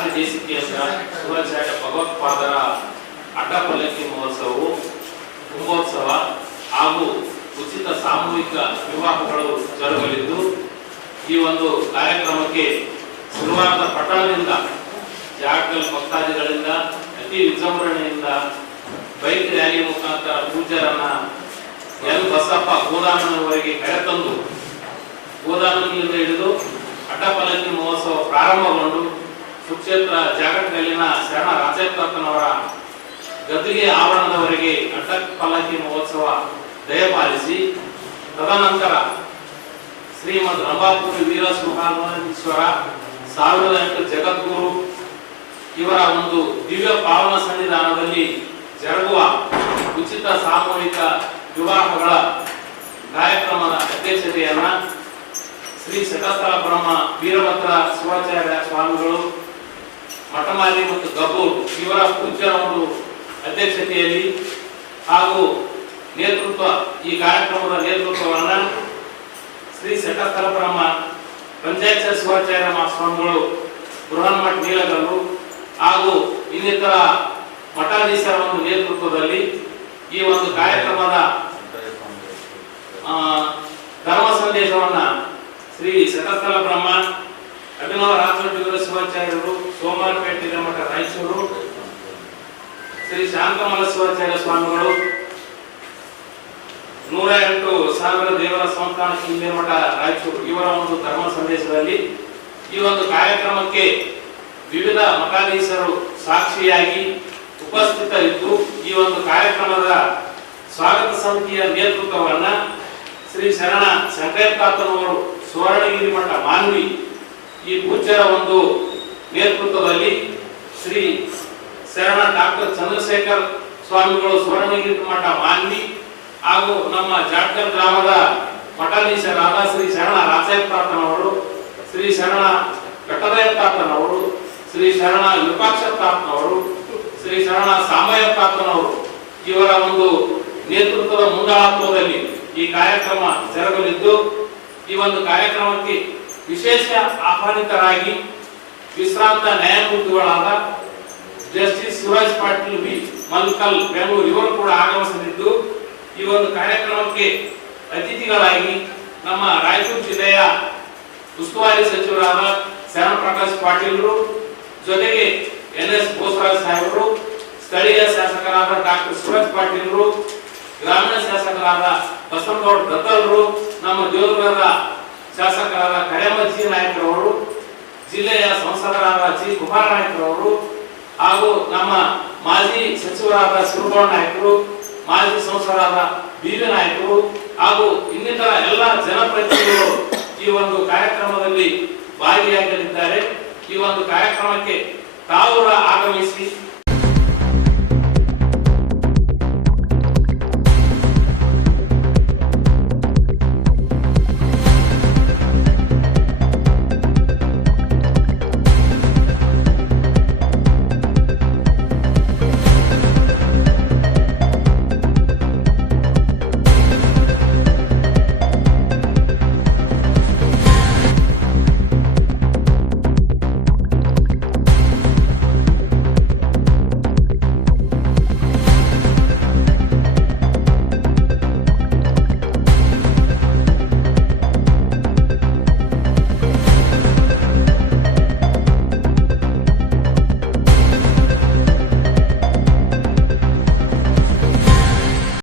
ರಾಜ ದೇಶಿಕೇಂದ್ರ ಶಿವಾಚಾರ್ಯ ಭಗವತ್ಪಾದರ ಅಡ್ಡಪಲ್ಲಕ್ಕಿ ಮಹೋತ್ಸವವು ಕುಂಭೋತ್ಸವ ಹಾಗೂ ಉಚಿತ ಸಾಮೂಹಿಕ ವಿವಾಹಗಳು ಜರುಗಲಿದ್ದು, ಈ ಒಂದು ಕಾರ್ಯಕ್ರಮಕ್ಕೆ ಶುರುವಾದ ಪಟ್ಟಣದಿಂದ ಜಾಗಲ್ ಭಕ್ತಾದಿಗಳಿಂದ ಅತಿ ವಿಜೃಂಭಣೆಯಿಂದ ಬೈಕ್ ರ್ಯಾಲಿ ಮುಖಾಂತರ ಪೂಜ್ಯರನ್ನ ಎಲ್ ಬಸಪ್ಪ ಗೋದಾಮನವರೆಗೆ ಕರೆತಂದು ಗೋದಾಮನಿಂದ ಹಿಡಿದು ಅಡ್ಡಪಲ್ಲಕ್ಕಿ ಮಹೋತ್ಸವ ಪ್ರಾರಂಭಗೊಂಡು ಸುಕ್ಷೇತ್ರ ಜಾಗಟದಲ್ಲಿನ ಶರಣ ರಾಜೇಂದ್ರಪ್ಪನವರ ಗದ್ದಿಗೆ ಆವರಣದವರೆಗೆ ಅಡ್ಡಪಲ್ಲಕ್ಕಿ ಮಹೋತ್ಸವ ದಯಪಾಲಿಸಿ, ತದನಂತರ ಶ್ರೀಮದ್ ರಂಭಾಪುರಿ ವೀರ ಸುಬ್ರಹ್ಮಣ್ಯೇಶ್ವರ 1008 ಜಗದ್ಗುರು ಇವರ ಒಂದು ದಿವ್ಯ ಪಾವನ ಸನ್ನಿಧಾನದಲ್ಲಿ ಜರುಗುವ ಉಚಿತ ಸಾಮೂಹಿಕ ವಿವಾಹಗಳ ಕಾರ್ಯಕ್ರಮದ ಅಧ್ಯಕ್ಷತೆಯನ್ನ ಶ್ರೀ ಶಟಸ್ಥಲ ಬ್ರಹ್ಮ ವೀರಭದ್ರ ಶಿವಾಚಾರ್ಯ ಸ್ವಾಮಿಗಳು ಮಠಮಾಲಿ ಮತ್ತು ಗಬ್ಬೂರ್ ಇವರ ಪೂಜ್ಯರ ಒಂದು ಅಧ್ಯಕ್ಷತೆಯಲ್ಲಿ ಹಾಗೂ ನೇತೃತ್ವ ಈ ಕಾರ್ಯಕ್ರಮದ ನೇತೃತ್ವವನ್ನು ಶ್ರೀ ಶಟಸ್ಥಲ ಬ್ರಹ್ಮ ಪಂಚಾಯತ್ ಶಿವಾಚಾರ್ಯ ಸ್ವಾಮಿಗಳು ಬೃಹನ್ಮಠ ನೀಲಗಲ್ಲು ಹಾಗೂ ಇನ್ನಿತರ ಮಠಾಧೀಶರ ಒಂದು ನೇತೃತ್ವದಲ್ಲಿ ಈ ಒಂದು ಕಾರ್ಯಕ್ರಮದ ಧರ್ಮ ಸಂದೇಶವನ್ನ ಶ್ರೀ ಶಟಸ್ಥಲ ಬ್ರಹ್ಮ ಅಭಿನವ ರಾಜವೀರ ಶಿವಾಚಾರ್ಯರು ಸೋಮವಾರಪೇಟೆ ಮಠ ರಾಯಚೂರು, ಶ್ರೀ ಶಾಂತಮಲ ಶಿವಾಚಾರ್ಯ ಸ್ವಾಮಿಗಳು 108,000 ದೇವರ ಸಂಸ್ಥಾನ ಹಿಂದೆ ಮಠ ರಾಯಚೂರು ಇವರ ಒಂದು ಧರ್ಮ ಸಂದೇಶದಲ್ಲಿ ಈ ಒಂದು ಕಾರ್ಯಕ್ರಮಕ್ಕೆ ವಿವಿಧ ಮಠಾಧೀಶರು ಸಾಕ್ಷಿಯಾಗಿ ಉಪಸ್ಥಿತರಿದ್ದು, ಈ ಒಂದು ಕಾರ್ಯಕ್ರಮದ ಸ್ವಾಗತ ಸಮಿತಿಯ ನೇತೃತ್ವವನ್ನ ಶ್ರೀ ಶರಣ ಶಂಕರಪ್ಪನವರು ಸುವರ್ಣಗಿರಿ ಮಠ ಮಾನ್ವಿ ಈ ಪೂಜ್ಯರ ಒಂದು ನೇತೃತ್ವದಲ್ಲಿ ಶ್ರೀ ಶರಣ ಡಾಕ್ಟರ್ ಚಂದ್ರಶೇಖರ್ ಸ್ವಾಮಿಗಳು ಸುವರ್ಣಗಿರಿ ಮಠ ಮಾನ್ವಿ ಹಾಗೂ ನಮ್ಮ ಜಾಟ್ಕಲ್ ಗ್ರಾಮದ ಮಠಾಧೀಶರಾದ ಶ್ರೀ ಶರಣ ರಾಜೇಂದ್ರಪ್ಪನವರು, ಶ್ರೀ ಶರಣ ಕಟ್ಟದಯಪ್ಪನವರು, ಶ್ರೀ ಶರಣ ವಿರೂಪಾಕ್ಷಪ್ಪನವರು, ಶ್ರೀ ಶರಣ ಸಾಮಯ್ಯಪ್ಪನವರು ಇವರ ಒಂದು ನೇತೃತ್ವದ ಮುಂದಾಳತ್ವದಲ್ಲಿ ಈ ಕಾರ್ಯಕ್ರಮ ಜರುಗಲಿದ್ದು, ಈ ಒಂದು ಕಾರ್ಯಕ್ರಮಕ್ಕೆ ವಿಶೇಷ ಆಹ್ವಾನಿತರಾಗಿ ವಿಶ್ರಾಂತ ನ್ಯಾಯಮೂರ್ತಿಗಳಾದ ಜಸ್ಟಿಸ್ ಶಿವರಾಜ್ ಪಾಟೀಲ್ ಬಿ ಮಲ್ಕಲ್ ಬೆಂಗಳೂರು ಇವರು ಕೂಡ ಆಗಮಿಸಲಿದ್ದು, ಈ ಒಂದು ಕಾರ್ಯಕ್ರಮಕ್ಕೆ ಅತಿಥಿಗಳಾಗಿ ನಮ್ಮ ರಾಯಚೂರು ಜಿಲ್ಲೆಯ ಉಸ್ತುವಾರಿ ಸಚಿವರಾದ ಶರಣ ಪ್ರಕಾಶ್ ಪಾಟೀಲ್ರು, ಜೊತೆಗೆ ಎನ್ಎಸ್ ಬೋಸರಾಜ್ ಸಾಹೇಬರು, ಸ್ಥಳೀಯ ಶಾಸಕರಾದ ಡಾಕ್ಟರ್ ಸುರೇಶ್ ಪಾಟೀಲ್ರು, ಗ್ರಾಮೀಣ ಶಾಸಕರಾದ ಬಸವಗೌಡ ದತ್ತಲ್ರು, ನಮ್ಮ ದೇವದುರ್ಗದ ಶಾಸಕರಾದ ಕರೆಮಜ್ಜಿ ನಾಯಕರವರು, ಜಿಲ್ಲೆಯ ಸಂಸದರಾದ ಜಿ ಕುಮಾರ್ ನಾಯಕರವರು ಹಾಗೂ ನಮ್ಮ ಮಾಜಿ ಸಚಿವರಾದ ಶಿವಗೌಡ ನಾಯಕರು, ಮಾಜಿ ಸಂಸದರಾದ ಬಿವಿ ನಾಯಕರು ಹಾಗೂ ಇನ್ನಿತರ ಎಲ್ಲ ಜನಪ್ರತಿನಿಧಿಗಳು ಈ ಒಂದು ಕಾರ್ಯಕ್ರಮದಲ್ಲಿ ಭಾಗಿಯಾಗಲಿದ್ದಾರೆ. ಈ ಒಂದು ಕಾರ್ಯಕ್ರಮಕ್ಕೆ ತಾವು ಆಗಮಿಸಿ